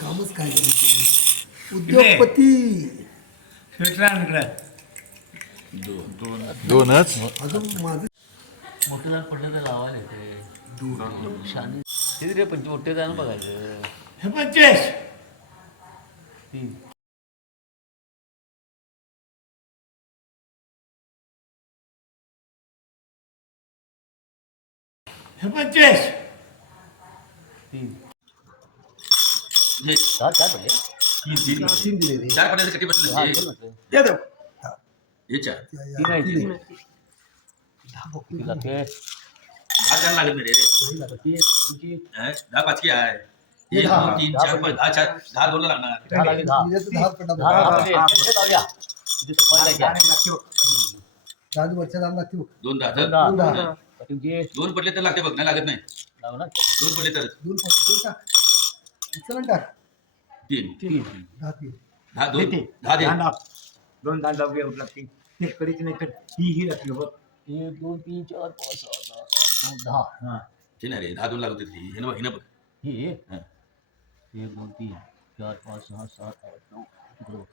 कामच काय उद्योगपती दोनच अजून माझं मोठं झाड पडलं तर लावायला येते शानी ते रे पण मोठे झाड बघायचं हे 25 तीन हे 25 तीन हे चार चार पडले तीन दिले रे चार पडल्याचं किती हा, बसलं दोन म्हटलं. द्या दाव. हे चार तीन आहे तीन किती लागते 10 चार लागत नाही रे तीन तुमची 10 पाचकी आहे हे 1 दहा. 2 3 4 5 10 चार 10 दोनला लागणार दहा लागले दहा दहा पडला दहा लागले. इथे लावूया. इथे सफाई लागते. दहा वरच्या दाम लागते बघ. दोन 10 दोन तर दहा. दहा. तुमची दोन पडले तर लागते बघ नाही लागत नाही लावू ना दोन पडले तर दोन टाक चलन टाक 3 तीन 10 10 2 10 दे दोन दांड लावूया उठला तीन ते करीच नाही तर ही लागली बघ. एक दोन तीन चार पाच सहा सात आठ नऊ दहा हा ते नाही रे 10 दोन लागत होती हे बघ बघ हे हा. एक दोन तीन चार पाच सहा सात आठ नऊ इकडं बघ.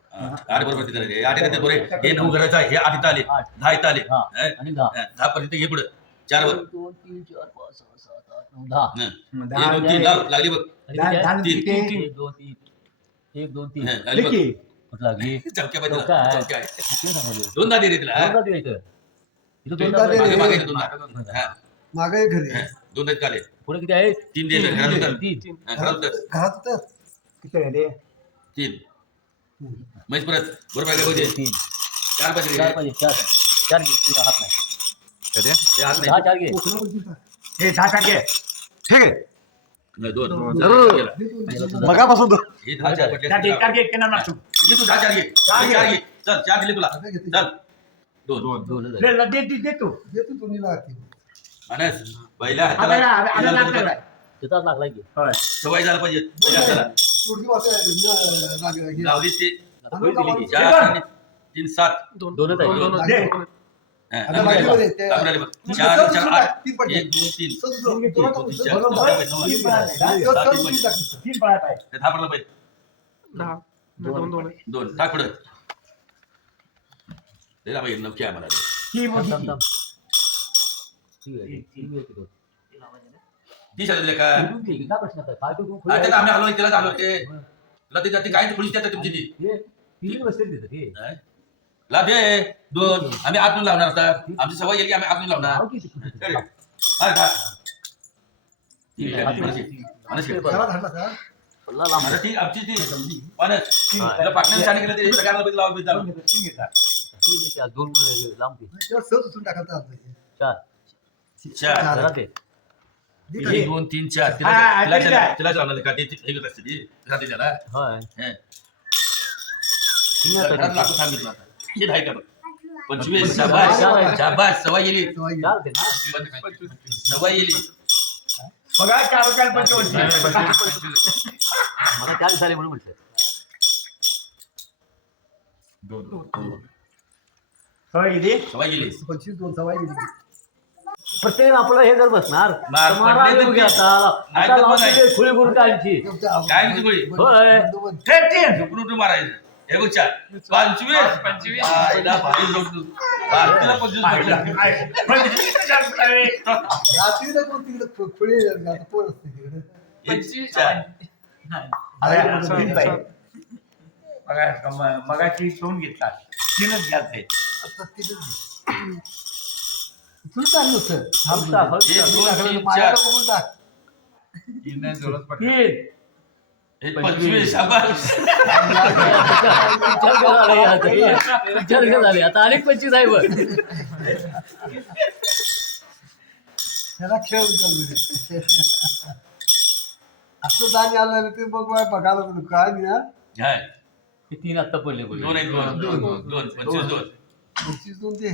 8 बरोबर तिथे रे 8 येते बरोबर हे 9 घराचं आहे हे 8 इथं आले 10 इथं आले हा. आणि दहा 10 पर्यंत हे पुढे 4 वर एक दोन तीन चार पाच सहा सात आठ नऊ दहा 1 2 3 लागली बघ आणि किती आहे? तीन. एक दोन तीन एक दोन तीन लागली बघ कुठं लागली चौक्या पाहिजे चौका आहे. चौक्या आहे किती सांगायचं? दोन दे रे तिला दोनदा द्यायचं. इथं दोनदा दोनदा दे. मागे द्यायचं. मागे दोन हा मागे घरी दोन आहेत काले पुढे किती आहे 3 दे घरात उतर तीन घरात उतर घरात तर किती आहे रे 3 मैस परत बरोबर आहे का बघ तीन 4 पाहिजे चार रे. पाहिजे चार चार घे तुला हात नाही ते हात दहा नाही चार घे पोचलं पण तिथं. हे 10 टाके ठीक आहे नाही, दोन जरूर. गेला. मगापासून तो हे 10 4 पडले टाके टाके केना मारतो घे तू 10 4 घे 4 घे चल 4 दिले तुला आता घेते. चल दोन दोन ले ले, दे दे तू दे तू दोन्हीला आरती. अनस पहिल्या आता हाताला आता लागला तिथं लागलाय की होय सवय झालं पाहिजे पहिल्या हाताला पोरगी वाचा, राग- हे- लावली ते आता कोणी दिली की 4 आणि 3 7 दोनच आहे दोन. दे आता बाजूला ते- 4 तीन 4 पडले. 8 तीन पडले. 1 2 3 सर, दोन- दोन- दोन- दोन- तीन, दोन- चार, दोन- पाच, तीन सहा, पडले. सात, दोन- सात, दोन- तीन तीन पडले. टाकतो. तीन पळा पाहिजे ते दहा पडलं पाहिजे दोन टाक पुढं त्याला पाहिजे नक्की आहे मला ते. ही थांब, मोठी थांब, थांब. ठीक आहे, ठीक आहे, ठीक आहे. ती दिले का इकडून घे, काय प्रश्न आहे? काय तू खुलं आता आहे? आम्ही आलो तिला आलो ते तुला ते काय पोलीस देतात तुमची ती हे, तीन बसले तिथं, हे. नाही? लाभ दे दोन आम्ही आतून लावणार आता आमची सवय गेली की आम्ही आतून लावणार लाव की तिकडे. अरे, अरे, का? ठीक आहे, ठीक आहे, हात ठीक नाही. आहे. ठीक आहे. घरात हाणला का? पल्ला लांब आता आहे. ती आमची ती पाण्यात तिला पाटण्याने सांगितलं ते सगळ्यांना बघितलं लावून तीन लावून. घेतात ठीक आहे, त्या दोन लांब घे. तेव्हा सहज उचलून टाकायचं आपलं. चार चार घरात आहे. दे एक, खाली. दोन तीन चार हा, तिला ठीक आहे. तिला लावणार का ते हे करत असते ती राहते त्याला होय. हं. तीन आता घरात घे. लागतो सांगितलं आता हे आहे का बघ 25 शाबास शाबास सवय गेली तेव्हा ये. चार दे ना. सवय गेली बघा 4 पंचवटी मला चार झाले म्हणून म्हटलं. होय दे सवय गेली 25 दोन सवाई दिली. प्रत्येक आपलं हे जर बसणार मार तुम्हाला पडले तर येऊ घ्या आता. नाही आता तर लावून बघाय. दिली खुली गुरकांची. काय म्हणते गोळी? होय. ते तीन झुकून उठून मारायचं हे बघ चार 25 आईला भारी झोपतो. तिला 25 भेटलं. रात्री तर कोण तिकडे खुळी आता पोर असते तिकडे. हे चार. बघा मगाची दोन घेतला तीनच घ्यायचंय आता तिकडे उचलून टाक नुसतं. हलता, हलता. एक, दोन, टाकलं, तीन, माझ्याकडे चार. बघून टाक. तीन. हे 25 शाबास विचार झाले आता अनेक 25 आहे बघ. त्याला खेळ उचल असं जाणी आलं ते बघ बघायला गेलो. काय नाही हा? हाय. तीन आत्ता पडले बघ. दोन आहेत दोन 25 दोन 25 दोन ते